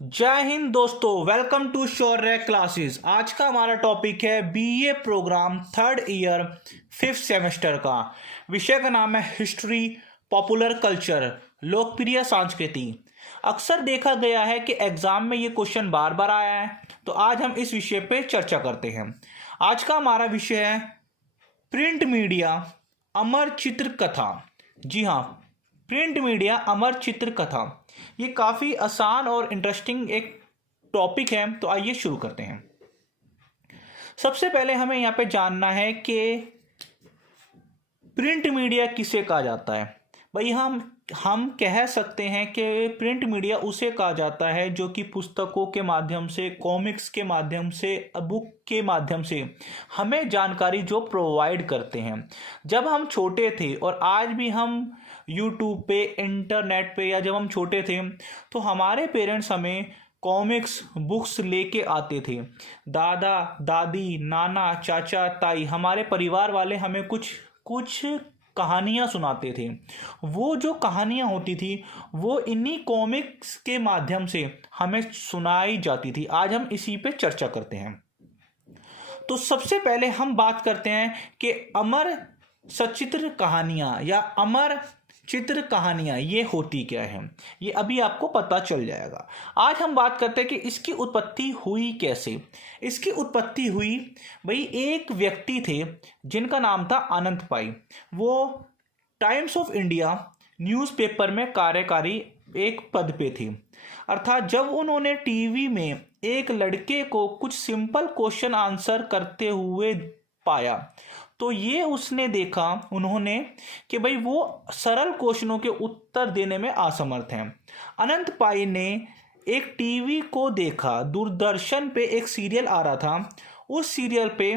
जय हिंद दोस्तों, welcome to Shaurya classes. आज का हमारा टॉपिक है BA program third year fifth semester का। विषय का नाम है हिस्ट्री, पॉपुलर कल्चर, लोकप्रिय संस्कृति। अक्सर देखा गया है कि एग्जाम में ये क्वेश्चन बार बार आया है, तो आज हम इस विषय पे चर्चा करते हैं। आज का हमारा विषय है प्रिंट मीडिया अमर चित्र कथा। जी हाँ, प्रिंट मीडिया अमर चित्र कथा। ये काफ़ी आसान और इंटरेस्टिंग एक टॉपिक है, तो आइए शुरू करते हैं। सबसे पहले हमें यहाँ पे जानना है कि प्रिंट मीडिया किसे कहा जाता है। भाई हम कह सकते हैं कि प्रिंट मीडिया उसे कहा जाता है जो कि पुस्तकों के माध्यम से, कॉमिक्स के माध्यम से, बुक के माध्यम से हमें जानकारी जो प्रोवाइड करते हैं। जब हम छोटे थे और आज भी हम यूट्यूब पे, इंटरनेट पे, या जब हम छोटे थे तो हमारे पेरेंट्स हमें कॉमिक्स बुक्स लेके आते थे। दादा दादी, नाना, चाचा, ताई, हमारे परिवार वाले हमें कुछ कुछ कहानियाँ सुनाते थे। वो जो कहानियाँ होती थी वो इन्हीं कॉमिक्स के माध्यम से हमें सुनाई जाती थी। आज हम इसी पे चर्चा करते हैं। तो सबसे पहले हम बात करते हैं कि अमर सचित्र कहानियाँ या अमर चित्र कहानियाँ ये होती क्या है। ये अभी आपको पता चल जाएगा। आज हम बात करते हैं कि इसकी उत्पत्ति हुई कैसे। इसकी उत्पत्ति हुई, भाई एक व्यक्ति थे जिनका नाम था अनंत पाई। वो टाइम्स ऑफ इंडिया न्यूज़पेपर में कार्यकारी एक पद पे थे। अर्थात जब उन्होंने टीवी में एक लड़के को कुछ सिंपल क्वेश्चन आंसर करते हुए पाया, तो ये उसने देखा उन्होंने कि भाई वो सरल क्वेश्चनों के उत्तर देने में असमर्थ हैं। अनंत पाई ने एक टीवी को देखा, दूरदर्शन पे एक सीरियल आ रहा था। उस सीरियल पे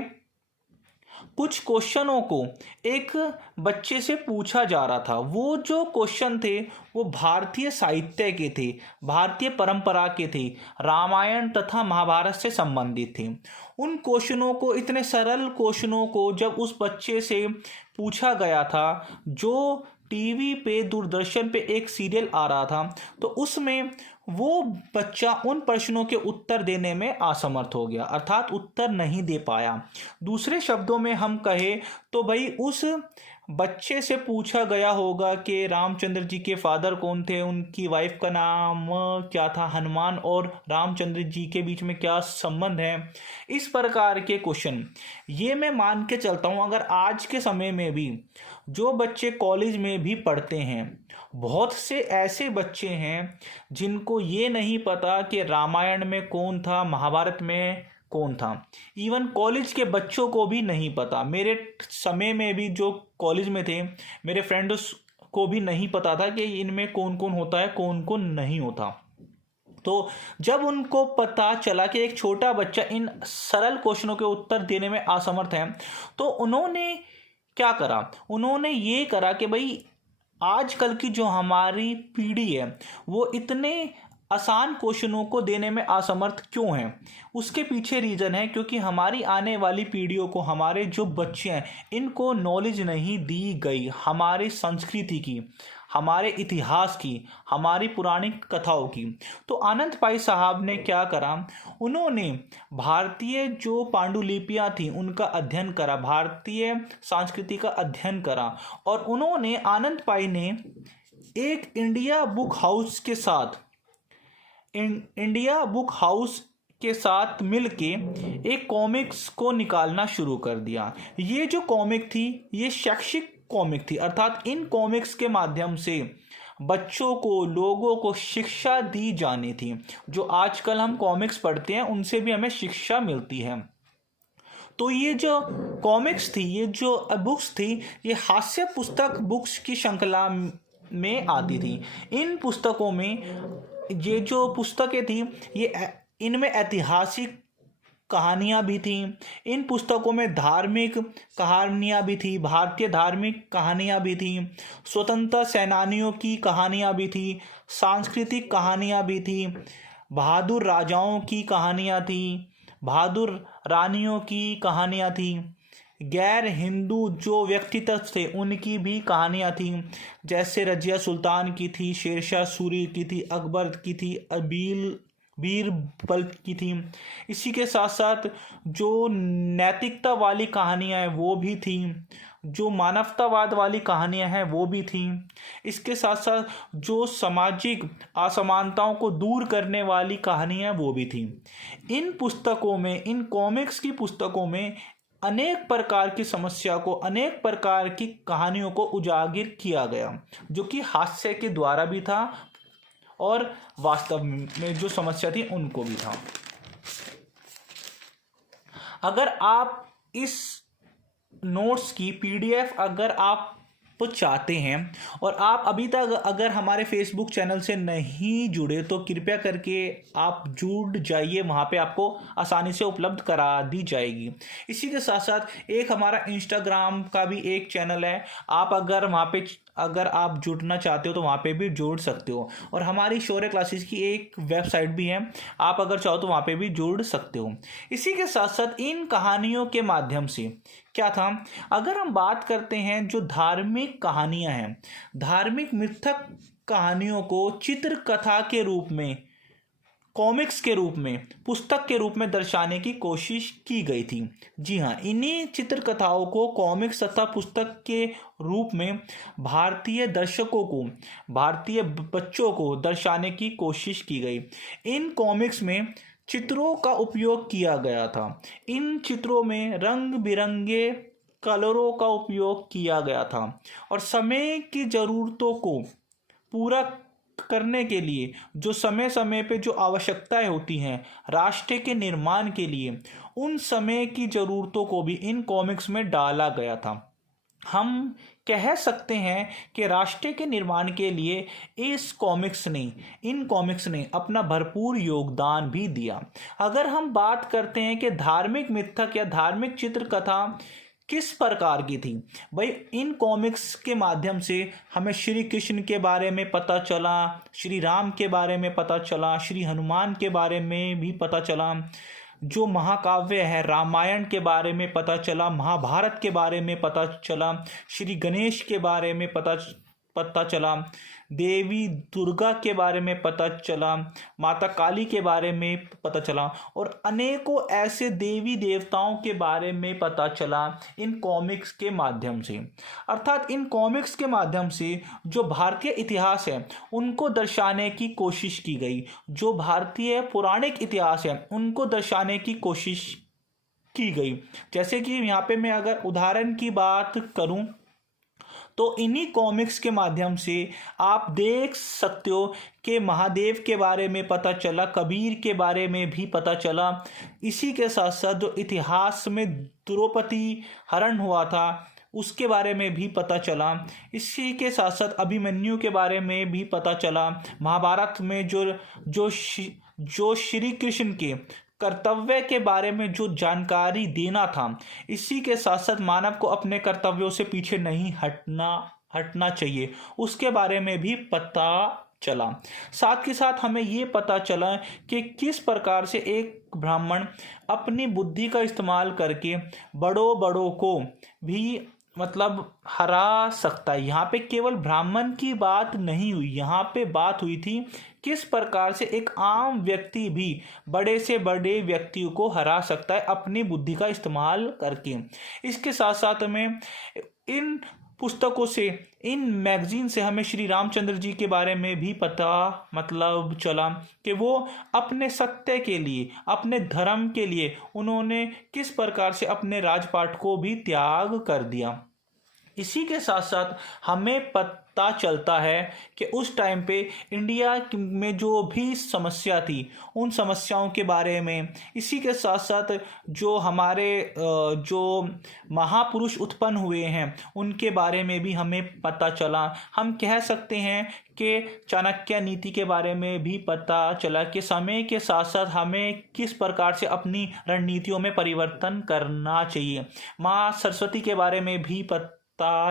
कुछ क्वेश्चनों को एक बच्चे से पूछा जा रहा था। वो जो क्वेश्चन थे वो भारतीय साहित्य के थे, भारतीय परंपरा के थे, रामायण तथा महाभारत से संबंधित थे। उन क्वेश्चनों को, इतने सरल क्वेश्चनों को जब उस बच्चे से पूछा गया था, जो टीवी पे, दूरदर्शन पे एक सीरियल आ रहा था, तो उसमें वो बच्चा उन प्रश्नों के उत्तर देने में असमर्थ हो गया, अर्थात उत्तर नहीं दे पाया। दूसरे शब्दों में हम कहें तो भाई उस बच्चे से पूछा गया होगा कि रामचंद्र जी के फादर कौन थे, उनकी वाइफ का नाम क्या था, हनुमान और रामचंद्र जी के बीच में क्या संबंध है। इस प्रकार के क्वेश्चन ये मैं मान के चलता हूँ, अगर आज के समय में भी जो बच्चे कॉलेज में भी पढ़ते हैं, बहुत से ऐसे बच्चे हैं जिनको ये नहीं पता कि रामायण में कौन था, महाभारत में कौन था। इवन कॉलेज के बच्चों को भी नहीं पता। मेरे समय में भी जो कॉलेज में थे, मेरे फ्रेंड्स को भी नहीं पता था कि इनमें कौन कौन होता है, कौन कौन नहीं होता। तो जब उनको पता चला कि एक छोटा बच्चा इन सरल क्वेश्चनों के उत्तर देने में असमर्थ है, तो उन्होंने क्या करा, उन्होंने ये करा कि भाई आजकल की जो हमारी पीढ़ी है वो इतने आसान क्वेश्चनों को देने में असमर्थ क्यों है। उसके पीछे रीज़न है क्योंकि हमारी आने वाली पीढ़ियों को, हमारे जो बच्चे हैं, इनको नॉलेज नहीं दी गई हमारी संस्कृति की, हमारे इतिहास की, हमारी पुरानी कथाओं की। तो अनंत पाई साहब ने क्या करा, उन्होंने भारतीय जो पांडुलिपियाँ थी उनका अध्ययन करा, भारतीय संस्कृति का अध्ययन करा, और उन्होंने, आनंद पाई ने एक इंडिया बुक हाउस के साथ, इंडिया बुक हाउस के साथ मिलके एक कॉमिक्स को निकालना शुरू कर दिया। ये जो कॉमिक थी ये शैक्षिक कॉमिक थी, अर्थात इन कॉमिक्स के माध्यम से बच्चों को, लोगों को शिक्षा दी जानी थी। जो आजकल हम कॉमिक्स पढ़ते हैं उनसे भी हमें शिक्षा मिलती है। तो ये जो कॉमिक्स थी, ये जो बुक्स थी, ये हास्य पुस्तक बुक्स की श्रृंखला में आती थी। इन पुस्तकों में, ये जो पुस्तकें थी, ये इनमें ऐतिहासिक कहानियाँ भी थीं। इन पुस्तकों में धार्मिक कहानियाँ भी थी, भारतीय धार्मिक कहानियाँ भी थीं, स्वतंत्रता सेनानियों की कहानियाँ भी थी, सांस्कृतिक कहानियाँ भी थी, बहादुर राजाओं की कहानियाँ थी, बहादुर रानियों की कहानियाँ थी, गैर हिंदू जो व्यक्तित्व थे उनकी भी कहानियाँ थीं, जैसे रजिया सुल्तान की थी, शेरशाह सूरी की थी, अकबर की थी, अबील बीरबल की थी। इसी के साथ साथ जो नैतिकता वाली कहानियाँ हैं वो भी थी, जो मानवतावाद वाली कहानियाँ हैं वो भी थी। इसके साथ साथ जो सामाजिक असमानताओं को दूर करने वाली कहानियाँ वो भी थी। इन पुस्तकों में, इन कॉमिक्स की पुस्तकों में अनेक प्रकार की समस्या को, अनेक प्रकार की कहानियों को उजागर किया गया, जो कि हास्य के द्वारा भी था और वास्तव में जो समस्या थी उनको भी था। अगर आप इस नोट्स की पीडीएफ अगर आप चाहते हैं और आप अभी तक अगर हमारे फेसबुक चैनल से नहीं जुड़े तो कृपया करके आप जुड़ जाइए, वहाँ पे आपको आसानी से उपलब्ध करा दी जाएगी। इसी के साथ साथ एक हमारा इंस्टाग्राम का भी एक चैनल है, आप अगर वहाँ पे अगर आप जुड़ना चाहते हो तो वहाँ पे भी जुड़ सकते हो। और हमारी शौर्य क्लासेस की एक वेबसाइट भी है, आप अगर चाहो तो वहाँ पे भी जुड़ सकते हो। इसी के साथ साथ इन कहानियों के माध्यम से क्या था, अगर हम बात करते हैं जो धार्मिक कहानियाँ हैं, धार्मिक मिथक कहानियों को चित्र कथा के रूप में, कॉमिक्स के रूप में, पुस्तक के रूप में दर्शाने की कोशिश की गई थी। जी हाँ, इन्हीं चित्रकथाओं को कॉमिक्स तथा पुस्तक के रूप में भारतीय दर्शकों को, भारतीय बच्चों को दर्शाने की कोशिश की गई। इन कॉमिक्स में चित्रों का उपयोग किया गया था। इन चित्रों में रंग बिरंगे कलरों का उपयोग किया गया था और समय की ज़रूरतों को पूरा करने के लिए, जो समय समय पे जो आवश्यकताएं होती हैं राष्ट्र के निर्माण के लिए, उन समय की ज़रूरतों को भी इन कॉमिक्स में डाला गया था। हम कह सकते हैं कि राष्ट्र के निर्माण के लिए इन कॉमिक्स ने अपना भरपूर योगदान भी दिया। अगर हम बात करते हैं कि धार्मिक मिथक या धार्मिक चित्रकथा किस प्रकार की थी, भाई इन कॉमिक्स के माध्यम से हमें श्री कृष्ण के बारे में पता चला, श्री राम के बारे में पता चला, श्री हनुमान के बारे में भी पता चला, जो महाकाव्य है रामायण के बारे में पता चला, महाभारत के बारे में पता चला, श्री गणेश के बारे में पता चला, देवी दुर्गा के बारे में पता चला, माता काली के बारे में पता चला और अनेकों ऐसे देवी देवताओं के बारे में पता चला इन कॉमिक्स के माध्यम से। अर्थात इन कॉमिक्स के माध्यम से जो भारतीय इतिहास है उनको दर्शाने की कोशिश की गई, जो भारतीय पौराणिक इतिहास है उनको दर्शाने की कोशिश की गई। जैसे कि यहाँ पे मैं अगर उदाहरण की बात करूँ तो इन्हीं कॉमिक्स के माध्यम से आप देख सकते हो कि महादेव के बारे में पता चला, कबीर के बारे में भी पता चला। इसी के साथ साथ जो इतिहास में द्रौपदी हरण हुआ था उसके बारे में भी पता चला। इसी के साथ साथ अभिमन्यु के बारे में भी पता चला। महाभारत में जो श्री कृष्ण के कर्तव्य के बारे में जो जानकारी देना था, इसी के साथ साथ मानव को अपने कर्तव्यों से पीछे नहीं हटना चाहिए, उसके बारे में भी पता चला। साथ के साथ हमें ये पता चला कि किस प्रकार से एक ब्राह्मण अपनी बुद्धि का इस्तेमाल करके बड़ों को भी हरा सकता है। यहाँ पे केवल ब्राह्मण की बात नहीं हुई, यहाँ पे बात हुई थी किस प्रकार से एक आम व्यक्ति भी बड़े से बड़े व्यक्तियों को हरा सकता है अपनी बुद्धि का इस्तेमाल करके। इसके साथ साथ में इन पुस्तकों से, इन मैगजीन से हमें श्री रामचंद्र जी के बारे में भी पता चला कि वो अपने सत्य के लिए, अपने धर्म के लिए उन्होंने किस प्रकार से अपने राजपाट को भी त्याग कर दिया। इसी के साथ साथ हमें पता चलता है कि उस टाइम पे इंडिया में जो भी समस्या थी उन समस्याओं के बारे में, इसी के साथ साथ जो हमारे जो महापुरुष उत्पन्न हुए हैं उनके बारे में भी हमें पता चला। हम कह सकते हैं कि चाणक्य नीति के बारे में भी पता चला कि समय के साथ साथ हमें किस प्रकार से अपनी रणनीतियों में परिवर्तन करना चाहिए। माँ सरस्वती के बारे में भी पता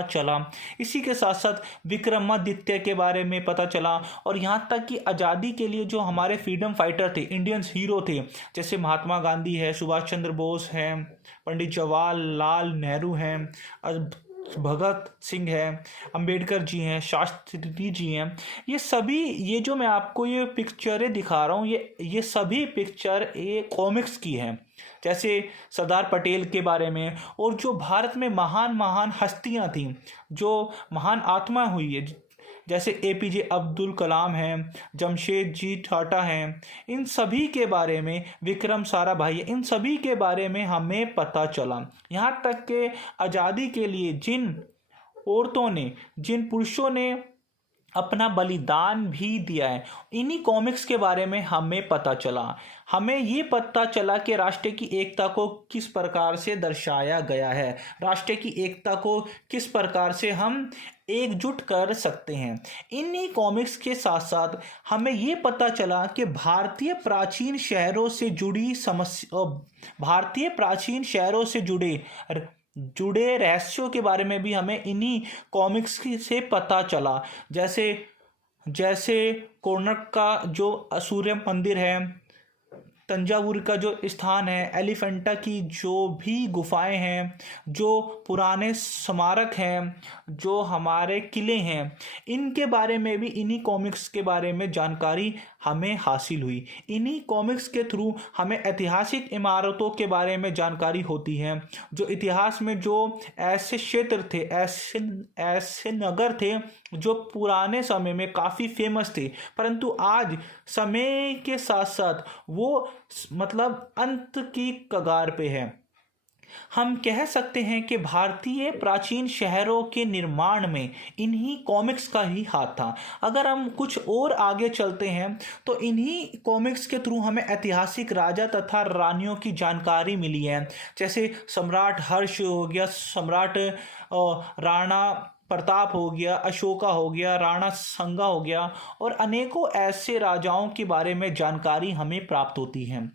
चला। इसी के साथ साथ विक्रमादित्य के बारे में पता चला और यहाँ तक कि आज़ादी के लिए जो हमारे फ्रीडम फाइटर थे, इंडियंस हीरो थे, जैसे महात्मा गांधी है, सुभाष चंद्र बोस हैं, पंडित जवाहरलाल नेहरू हैं, भगत सिंह है, अंबेडकर जी हैं, शास्त्री जी हैं, ये सभी, ये जो मैं आपको ये पिक्चरें दिखा रहा हूँ, ये सभी पिक्चर ये कॉमिक्स की हैं। जैसे सरदार पटेल के बारे में, और जो भारत में महान महान हस्तियाँ थीं, जो महान आत्मा हुई है, जैसे एपीजे अब्दुल कलाम हैं, जमशेद जी टाटा हैं, इन सभी के बारे में, विक्रम साराभाई, इन सभी के बारे में हमें पता चला। यहाँ तक कि आज़ादी के लिए जिन औरतों ने, जिन पुरुषों ने अपना बलिदान भी दिया है, इन्हीं कॉमिक्स के बारे में हमें पता चला। हमें ये पता चला कि राष्ट्र की एकता को किस प्रकार से दर्शाया गया है, राष्ट्र की एकता को किस प्रकार से हम एकजुट कर सकते हैं। इन्हीं कॉमिक्स के साथ साथ हमें ये पता चला कि भारतीय प्राचीन शहरों से जुड़ी समस्या, भारतीय प्राचीन शहरों से जुड़े रहस्यों के बारे में भी हमें इन्हीं कॉमिक्स से पता चला। जैसे कोणार्क का जो सूर्य मंदिर है, तंजावुर का जो स्थान है, एलिफेंटा की जो भी गुफाएं हैं, जो पुराने स्मारक हैं, जो हमारे किले हैं, इनके बारे में भी इन्हीं कॉमिक्स के बारे में जानकारी हमें हासिल हुई। इन्हीं कॉमिक्स के थ्रू हमें ऐतिहासिक इमारतों के बारे में जानकारी होती है, जो इतिहास में जो ऐसे क्षेत्र थे, ऐसे नगर थे जो पुराने समय में काफ़ी फेमस थे, परंतु आज समय के साथ साथ वो मतलब अंत की कगार पे है। हम कह सकते हैं कि भारतीय प्राचीन शहरों के निर्माण में इन्हीं कॉमिक्स का ही हाथ था। अगर हम कुछ और आगे चलते हैं तो इन्हीं कॉमिक्स के थ्रू हमें ऐतिहासिक राजा तथा रानियों की जानकारी मिली है। जैसे सम्राट हर्ष हो गया, सम्राट राणा प्रताप हो गया, अशोका हो गया, राणा संगा हो गया, और अनेकों ऐसे राजाओं के बारे में जानकारी हमें प्राप्त होती है।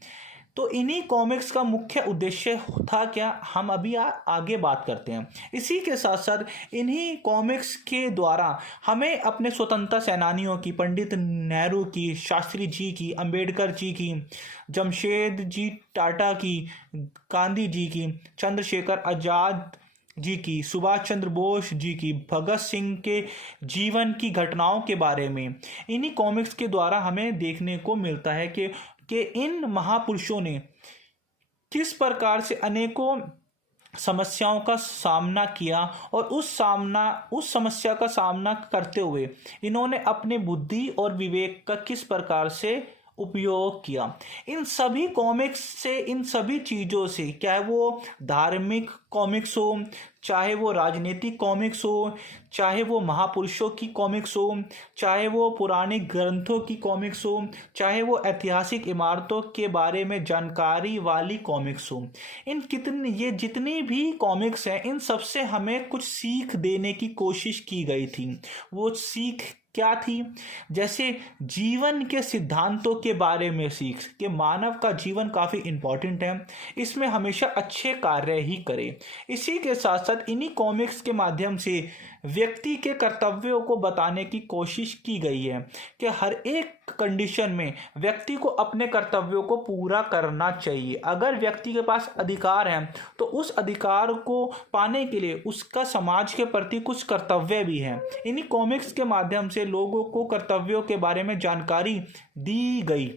तो इन्हीं कॉमिक्स का मुख्य उद्देश्य था क्या, हम अभी आगे बात करते हैं। इसी के साथ साथ इन्हीं कॉमिक्स के द्वारा हमें अपने स्वतंत्रता सेनानियों की, पंडित नेहरू की, शास्त्री जी की, अंबेडकर जी की, जमशेद जी टाटा की, गांधी जी की, चंद्रशेखर आज़ाद जी की, सुभाष चंद्र बोस जी की, भगत सिंह के जीवन की घटनाओं के बारे में इन्हीं कॉमिक्स के द्वारा हमें देखने को मिलता है कि इन महापुरुषों ने किस प्रकार से अनेकों समस्याओं का सामना किया, और उस समस्या का सामना करते हुए इन्होंने अपने बुद्धि और विवेक का किस प्रकार से उपयोग किया। इन सभी कॉमिक्स से, इन सभी चीज़ों से, चाहे वो धार्मिक कॉमिक्स हो, चाहे वो राजनीतिक कॉमिक्स हो, चाहे वो महापुरुषों की कॉमिक्स हो, चाहे वो पुराने ग्रंथों की कॉमिक्स हो, चाहे वो ऐतिहासिक इमारतों के बारे में जानकारी वाली कॉमिक्स हो, ये जितनी भी कॉमिक्स हैं, इन सब से हमें कुछ सीख देने की कोशिश की गई थी। वो सीख क्या थी? जैसे जीवन के सिद्धांतों के बारे में सीख कि मानव का जीवन काफ़ी इम्पोर्टेंट है, इसमें हमेशा अच्छे कार्य ही करे। इसी के साथ साथ इन्हीं कॉमिक्स के माध्यम से व्यक्ति के कर्तव्यों को बताने की कोशिश की गई है कि हर एक कंडीशन में व्यक्ति को अपने कर्तव्यों को पूरा करना चाहिए। अगर व्यक्ति के पास अधिकार है तो उस अधिकार को पाने के लिए उसका समाज के प्रति कुछ कर्तव्य भी है। इन्हीं कॉमिक्स के माध्यम से लोगों को कर्तव्यों के बारे में जानकारी दी गई।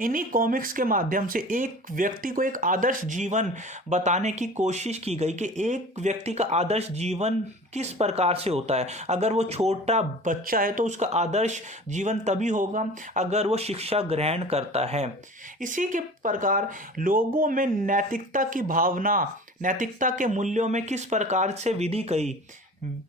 इन्हीं कॉमिक्स के माध्यम से एक व्यक्ति को एक आदर्श जीवन बताने की कोशिश की गई कि एक व्यक्ति का आदर्श जीवन किस प्रकार से होता है। अगर वो छोटा बच्चा है तो उसका आदर्श जीवन तभी होगा अगर वो शिक्षा ग्रहण करता है। इसी के प्रकार लोगों में नैतिकता की भावना, नैतिकता के मूल्यों में किस प्रकार से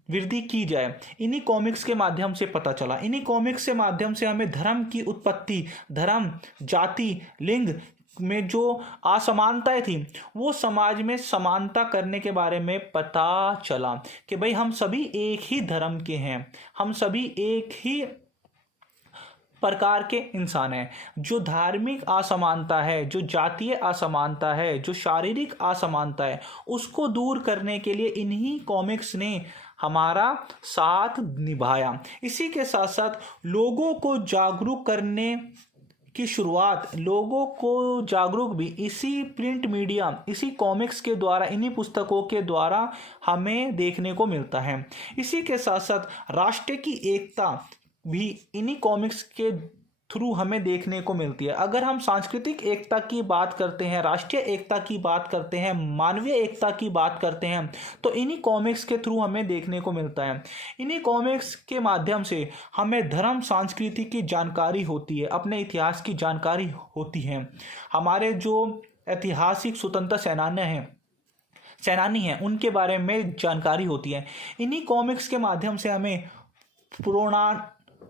वृद्धि की जाए, इन्हीं कॉमिक्स के माध्यम से पता चला। इन्हीं कॉमिक्स के माध्यम से हमें धर्म की उत्पत्ति, धर्म, जाति, लिंग में जो असमानताएं थी वो समाज में समानता करने के बारे में पता चला कि भाई हम सभी एक ही धर्म के हैं, हम सभी एक ही प्रकार के इंसान हैं। जो धार्मिक असमानता है, जो जातीय असमानता है, जो शारीरिक असमानता है, उसको दूर करने के लिए इन्हीं कॉमिक्स ने हमारा साथ निभाया। इसी के साथ साथ लोगों को जागरूक करने की शुरुआत लोगों को जागरूक भी इसी प्रिंट मीडिया, इसी कॉमिक्स के द्वारा, इन्हीं पुस्तकों के द्वारा हमें देखने को मिलता है। इसी के साथ साथ राष्ट्र की एकता भी इन्हीं कॉमिक्स के थ्रू हमें देखने को मिलती है। अगर हम सांस्कृतिक एकता की बात करते हैं, राष्ट्रीय एकता की बात करते हैं, मानवीय एकता की बात करते हैं, तो इन्हीं कॉमिक्स के थ्रू हमें देखने को मिलता है। इन्हीं कॉमिक्स के माध्यम से हमें धर्म संस्कृति की जानकारी होती है, अपने इतिहास की जानकारी होती है। हमारे जो ऐतिहासिक स्वतंत्रता सेनानी हैं उनके बारे में जानकारी होती है। इन्हीं कॉमिक्स के माध्यम से हमें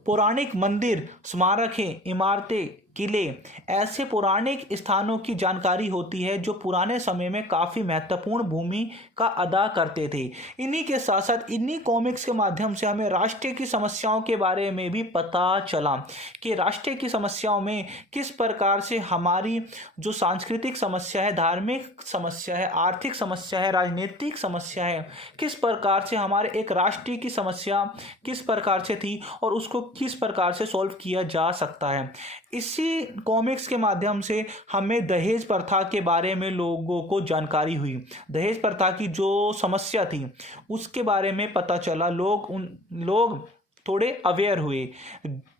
पौराणिक मंदिर, स्मारकें, इमारतें, किले, ऐसे पौराणिक स्थानों की जानकारी होती है जो पुराने समय में काफ़ी महत्वपूर्ण भूमिका अदा करते थे। इन्हीं के साथ साथ इन्हीं कॉमिक्स के माध्यम से हमें राष्ट्र की समस्याओं के बारे में भी पता चला कि राष्ट्र की समस्याओं में किस प्रकार से हमारी जो सांस्कृतिक समस्या है, धार्मिक समस्या है, आर्थिक समस्या है, राजनीतिक समस्या है, किस प्रकार से हमारे एक राष्ट्र की समस्या किस प्रकार से थी और उसको किस प्रकार से सॉल्व किया जा सकता है। इसी कॉमिक्स के माध्यम से हमें दहेज प्रथा के बारे में लोगों को जानकारी हुई। दहेज प्रथा की जो समस्या थी उसके बारे में पता चला, लोग थोड़े अवेयर हुए।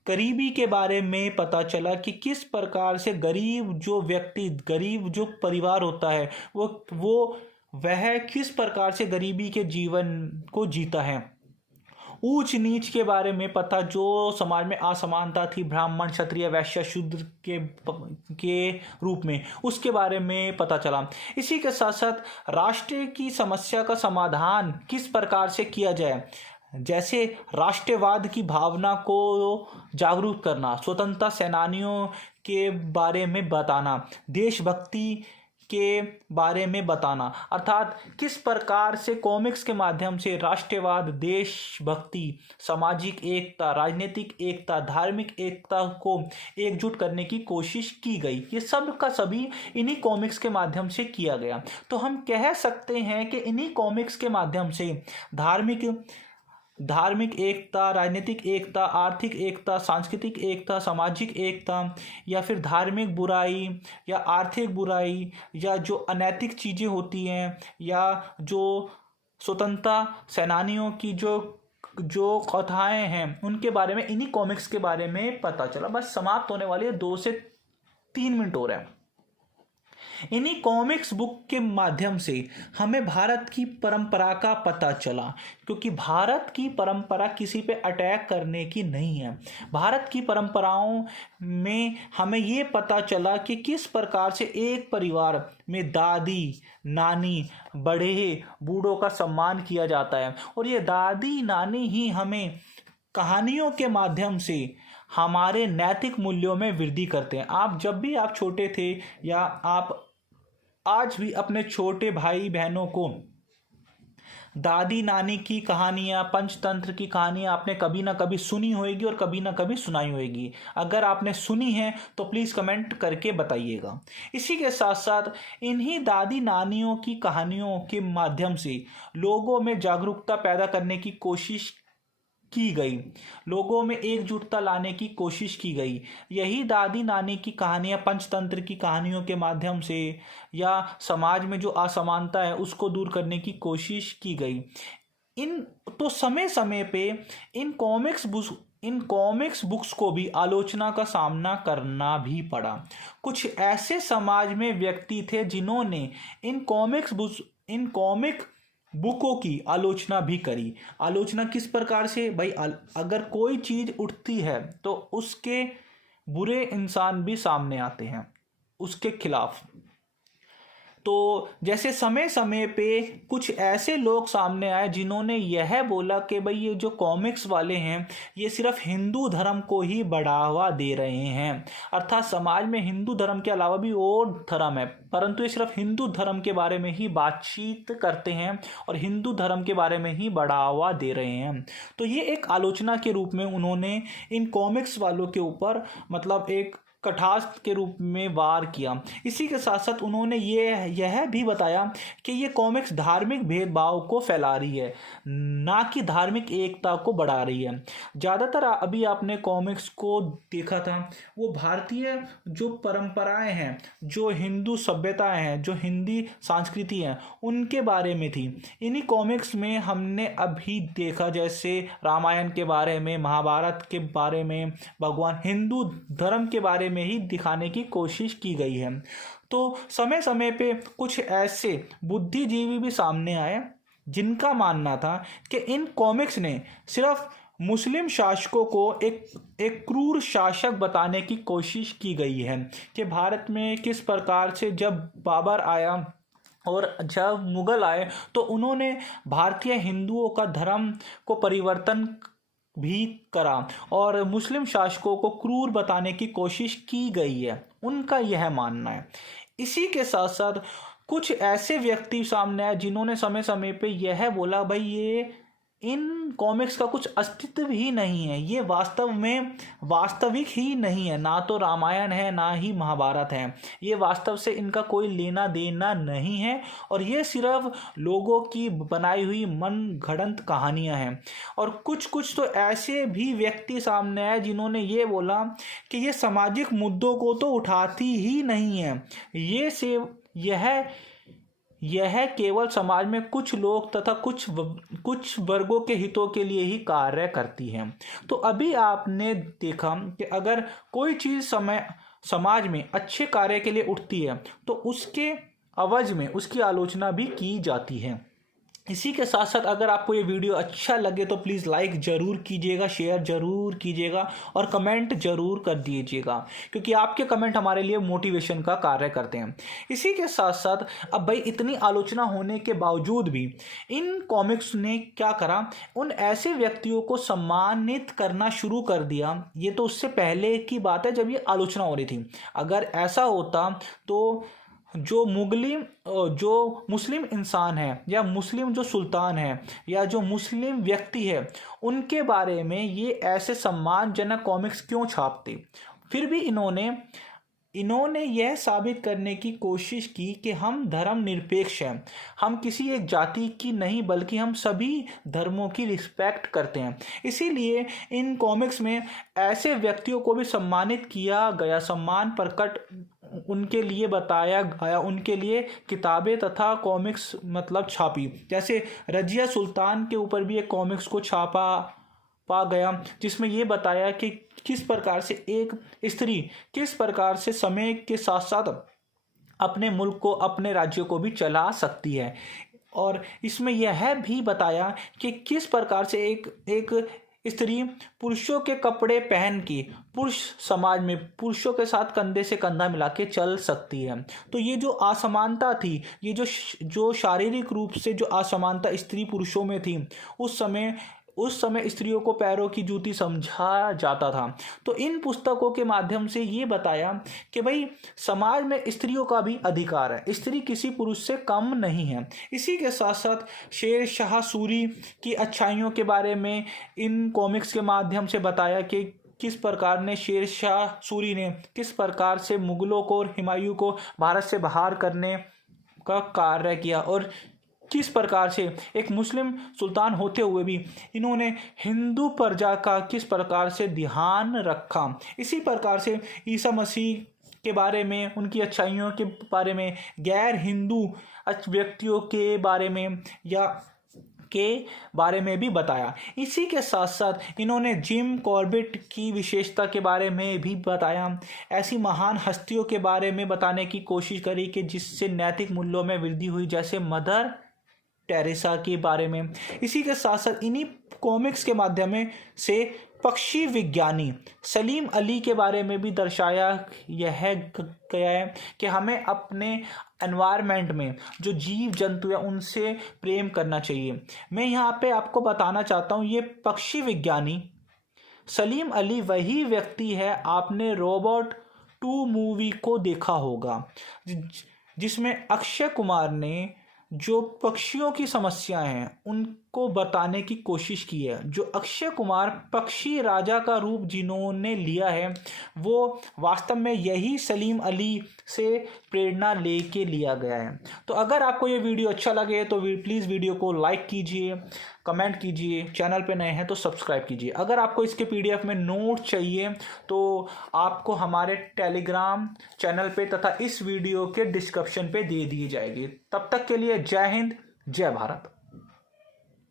गरीबी के बारे में पता चला कि किस प्रकार से गरीब जो परिवार होता है वह किस प्रकार से गरीबी के जीवन को जीता है। ऊंच नीच के बारे में पता, जो समाज में असमानता थी, ब्राह्मण, क्षत्रिय, वैश्य, शूद्र के रूप में, उसके बारे में पता चला। इसी के साथ साथ राष्ट्र की समस्या का समाधान किस प्रकार से किया जाए, जैसे राष्ट्रवाद की भावना को जागरूक करना, स्वतंत्रता सेनानियों के बारे में बताना, देशभक्ति के बारे में बताना, अर्थात किस प्रकार से कॉमिक्स के माध्यम से राष्ट्रवाद, देशभक्ति, सामाजिक एकता, राजनीतिक एकता, धार्मिक एकता को एकजुट करने की कोशिश की गई। ये सब का सभी इन्हीं कॉमिक्स के माध्यम से किया गया। तो हम कह सकते हैं कि इन्हीं कॉमिक्स के माध्यम से धार्मिक एकता, राजनीतिक एकता, आर्थिक एकता, सांस्कृतिक एकता, सामाजिक एकता, या फिर धार्मिक बुराई या आर्थिक बुराई, या जो अनैतिक चीज़ें होती हैं, या जो स्वतंत्रता सेनानियों की जो कथाएं हैं उनके बारे में इन्हीं कॉमिक्स के बारे में पता चला। बस समाप्त होने वाली है, 2 से 3 मिनट हो रहे हैं। इन्हीं कॉमिक्स बुक के माध्यम से हमें भारत की परंपरा का पता चला, क्योंकि भारत की परंपरा किसी पे अटैक करने की नहीं है। भारत की परंपराओं में हमें ये पता चला कि किस प्रकार से एक परिवार में दादी, नानी, बड़े बूढ़ों का सम्मान किया जाता है, और ये दादी, नानी ही हमें कहानियों के माध्यम से हमारे नैतिक मूल्यों में वृद्धि करते हैं। आप जब भी आप छोटे थे, या आप आज भी अपने छोटे भाई बहनों को दादी नानी की कहानियाँ, पंचतंत्र की कहानियाँ आपने कभी ना कभी सुनी होगी और कभी ना कभी सुनाई होगी। अगर आपने सुनी है तो प्लीज़ कमेंट करके बताइएगा। इसी के साथ साथ इन्हीं दादी नानियों की कहानियों के माध्यम से लोगों में जागरूकता पैदा करने की कोशिश की गई, लोगों में एकजुटता लाने की कोशिश की गई। यही दादी नानी की कहानियाँ, पंचतंत्र की कहानियों के माध्यम से, या समाज में जो असमानता है उसको दूर करने की कोशिश की गई। तो समय समय पे इन कॉमिक्स बुक्स को भी आलोचना का सामना करना भी पड़ा। कुछ ऐसे समाज में व्यक्ति थे जिन्होंने इन कॉमिक बुकों की आलोचना भी करी। आलोचना किस प्रकार से? भाई, अगर कोई चीज़ उठती है तो उसके बुरे इंसान भी सामने आते हैं उसके खिलाफ। तो जैसे समय समय पे कुछ ऐसे लोग सामने आए जिन्होंने यह बोला कि भाई ये जो कॉमिक्स वाले हैं ये सिर्फ हिंदू धर्म को ही बढ़ावा दे रहे हैं, अर्थात समाज में हिंदू धर्म के अलावा भी और धर्म है, परंतु ये सिर्फ हिंदू धर्म के बारे में ही बातचीत करते हैं और हिंदू धर्म के बारे में ही बढ़ावा दे रहे हैं। तो ये एक आलोचना के रूप में उन्होंने इन कॉमिक्स वालों के ऊपर मतलब एक कटाक्ष के रूप में वार किया। इसी के साथ साथ उन्होंने यह भी बताया कि ये कॉमिक्स धार्मिक भेदभाव को फैला रही है, ना कि धार्मिक एकता को बढ़ा रही है। ज़्यादातर अभी आपने कॉमिक्स को देखा था, वो भारतीय जो परंपराएं हैं, जो हिंदू सभ्यताएं हैं, जो हिंदी संस्कृति है, उनके बारे में थी। इन्हीं कॉमिक्स में हमने अभी देखा, जैसे रामायण के बारे में, महाभारत के बारे में, भगवान हिंदू धर्म के बारे में ही दिखाने की कोशिश की गई है। तो समय समय पे कुछ ऐसे बुद्धिजीवी भी सामने आए जिनका मानना था कि इन कॉमिक्स ने सिर्फ मुस्लिम शासकों को एक क्रूर शासक बताने की कोशिश की गई है कि भारत में किस प्रकार से जब बाबर आया और जब मुग़ल आए तो उन्होंने भारतीय हिंदुओं का धर्म को परिवर्तन भी करा और मुस्लिम शासकों को क्रूर बताने की कोशिश की गई है, उनका यह मानना है। इसी के साथ साथ कुछ ऐसे व्यक्ति सामने आए जिन्होंने समय समय पे यह बोला, भाई ये इन कॉमिक्स का कुछ अस्तित्व ही नहीं है, ये वास्तव में वास्तविक ही नहीं है, ना तो रामायण है ना ही महाभारत है, ये वास्तव से इनका कोई लेना देना नहीं है और ये सिर्फ लोगों की बनाई हुई मन गढ़ंत कहानियां हैं। और कुछ तो ऐसे भी व्यक्ति सामने आए जिन्होंने ये बोला कि ये सामाजिक मुद्दों को तो उठाती ही नहीं है, यह केवल समाज में कुछ लोग तथा कुछ वर्गों के हितों के लिए ही कार्य करती है। तो अभी आपने देखा कि अगर कोई चीज़ समाज में अच्छे कार्य के लिए उठती है तो उसके अवज में उसकी आलोचना भी की जाती है। इसी के साथ साथ अगर आपको ये वीडियो अच्छा लगे तो प्लीज़ लाइक ज़रूर कीजिएगा, शेयर ज़रूर कीजिएगा और कमेंट ज़रूर कर दीजिएगा, क्योंकि आपके कमेंट हमारे लिए मोटिवेशन का कार्य करते हैं। इसी के साथ साथ अब भाई इतनी आलोचना होने के बावजूद भी इन कॉमिक्स ने क्या करा, उन ऐसे व्यक्तियों को सम्मानित करना शुरू कर दिया। ये तो उससे पहले की बात है जब ये आलोचना हो रही थी। अगर ऐसा होता तो जो मुस्लिम इंसान है या मुस्लिम जो सुल्तान है या जो मुस्लिम व्यक्ति है, उनके बारे में ये ऐसे सम्मानजनक कॉमिक्स क्यों छापते। फिर भी इन्होंने यह साबित करने की कोशिश की कि हम धर्मनिरपेक्ष हैं, हम किसी एक जाति की नहीं बल्कि हम सभी धर्मों की रिस्पेक्ट करते हैं। इसीलिए इन कॉमिक्स में ऐसे व्यक्तियों को भी सम्मानित किया गया, सम्मान प्रकट उनके लिए बताया गया, उनके लिए किताबें तथा कॉमिक्स मतलब छापी। जैसे रजिया सुल्तान के ऊपर भी एक कॉमिक्स को छापा गया जिसमें ये बताया कि किस प्रकार से एक स्त्री किस प्रकार से समय के साथ साथ अपने मुल्क को, अपने राज्य को भी चला सकती है। और इसमें यह भी बताया कि किस प्रकार से एक स्त्री पुरुषों के कपड़े पहन के पुरुष समाज में पुरुषों के साथ कंधे से कंधा मिला के चल सकती है। तो ये जो असमानता थी, ये जो शारीरिक रूप से जो असमानता स्त्री पुरुषों में थी, उस समय स्त्रियों को पैरों की जूती समझा जाता था। तो इन पुस्तकों के माध्यम से ये बताया कि भाई समाज में स्त्रियों का भी अधिकार है, स्त्री किसी पुरुष से कम नहीं है। इसी के साथ साथ शेर शाह सूरी की अच्छाइयों के बारे में इन कॉमिक्स के माध्यम से बताया कि किस प्रकार ने शेर शाह सूरी ने किस प्रकार से मुगलों को और हुमायूं को भारत से बाहर करने का कार्य किया और किस प्रकार से एक मुस्लिम सुल्तान होते हुए भी इन्होंने हिंदू प्रजा का किस प्रकार से ध्यान रखा। इसी प्रकार से ईसा मसीह के बारे में, उनकी अच्छाइयों के बारे में, गैर हिंदू व्यक्तियों के बारे में भी बताया। इसी के साथ साथ इन्होंने जिम कॉर्बेट की विशेषता के बारे में भी बताया। ऐसी महान हस्तियों के बारे में बताने की कोशिश करी कि जिससे नैतिक मूल्यों में वृद्धि हुई, जैसे मदर टेरेसा के बारे में। इसी के साथ साथ इन्हीं कॉमिक्स के माध्यम से पक्षी विज्ञानी सलीम अली के बारे में भी दर्शाया यह गया है कि हमें अपने एनवायरनमेंट में जो जीव जंतु है उनसे प्रेम करना चाहिए। मैं यहाँ पे आपको बताना चाहता हूँ, ये पक्षी विज्ञानी सलीम अली वही व्यक्ति है, आपने रोबोट 2 मूवी को देखा होगा जिसमें अक्षय कुमार ने जो पक्षियों की समस्याएं हैं उनको बताने की कोशिश की है। जो अक्षय कुमार पक्षी राजा का रूप जिन्होंने लिया है वो वास्तव में यही सलीम अली से प्रेरणा लेके लिया गया है। तो अगर आपको ये वीडियो अच्छा लगे तो प्लीज़ वीडियो को लाइक कीजिए, कमेंट कीजिए, चैनल पे नए हैं तो सब्सक्राइब कीजिए। अगर आपको इसके पीडीएफ में नोट चाहिए तो आपको हमारे टेलीग्राम चैनल पे तथा इस वीडियो के डिस्क्रिप्शन पे दे दी जाएगी। तब तक के लिए जय हिंद, जय भारत।